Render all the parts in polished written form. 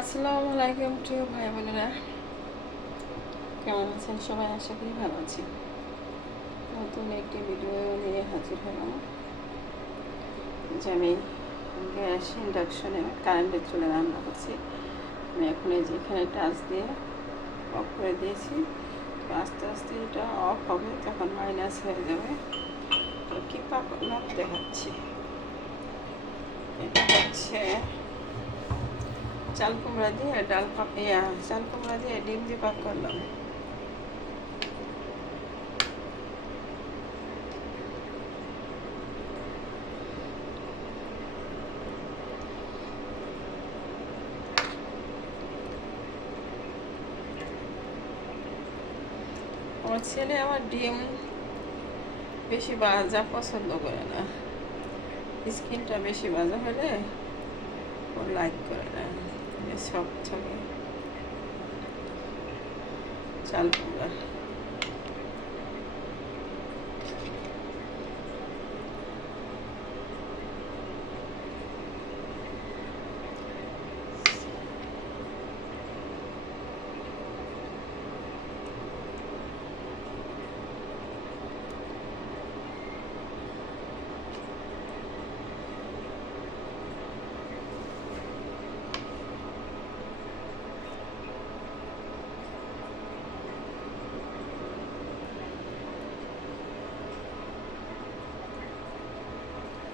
আসসালামু আলাইকুম প্রিয় ভাই বোনেরা, কেমন আছেন সবাই? আশা করি ভালো আছি। নতুন একটি ভিডিও নিয়ে হাজির হলাম যে আমি গ্যাস ইন্ডাকশনে কারেন্টের চুলে রান্না করছি। আমি এখন এই যে এখানে টাচ দিয়ে অফ করে দিয়েছি। তো আস্তে আস্তে এটা অফ হবে, তখন মাইনাস হয়ে যাবে। তো কী পাক দেখাচ্ছি, এটা হচ্ছে চাল কুমড়া দিয়ে চাল কুমড়া দিয়ে ডিম দিয়ে পাক করলাম। আমার ছেলে আমার ডিম বেশি ভাজা পছন্দ করে না, স্কিনটা বেশি ভাজা হলে ও লাইক করে না। সব থেকে চাল কুমড়া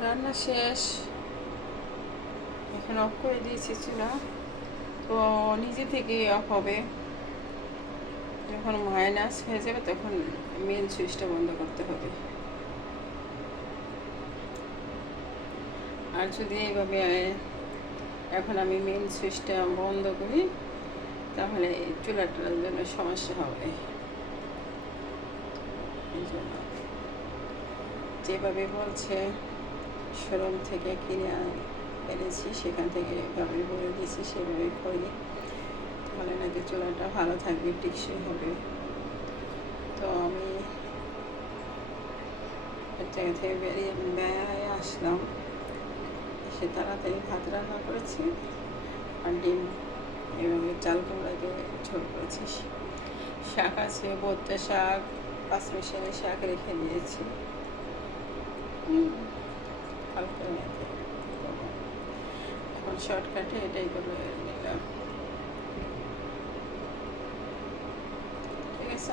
রান্না শেষ, এখন অফ করে দিয়েছি চুলা। তো নিজে থেকেই অফ হবে, যখন মাইনাস হয়ে যাবে তখন মেন সুইচটা বন্ধ করতে হবে। আর যদি এইভাবে এখন আমি মেন সুইচটা বন্ধ করি, তাহলে চুলাটার জন্য সমস্যা হবে। এই জন্য যেভাবে বলছে শোরুম থেকে কিনে এনেছি, সেখান থেকে এভাবে বলে দিয়েছি, সেভাবেই করি, তাহলে নাকি চুলাটা ভালো থাকবে, টেকসই হবে। তো আমি এক জায়গা থেকে বেরিয়ে আসলাম, এসে তাড়াতাড়ি ভাত রান্না করেছি আর ডিম এভাবে চাল কুমড়া দিয়ে ঝোল করেছি। শাক আছে, বোঁদে শাক, পাঁচমিশালি শাক রেখে দিয়েছি হালকা মেখে। এখন শর্টকাটে এটাই করে নিলাম। ঠিক আছে,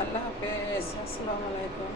আল্লাহ হাফেজ, আসসালামু আলাইকুম।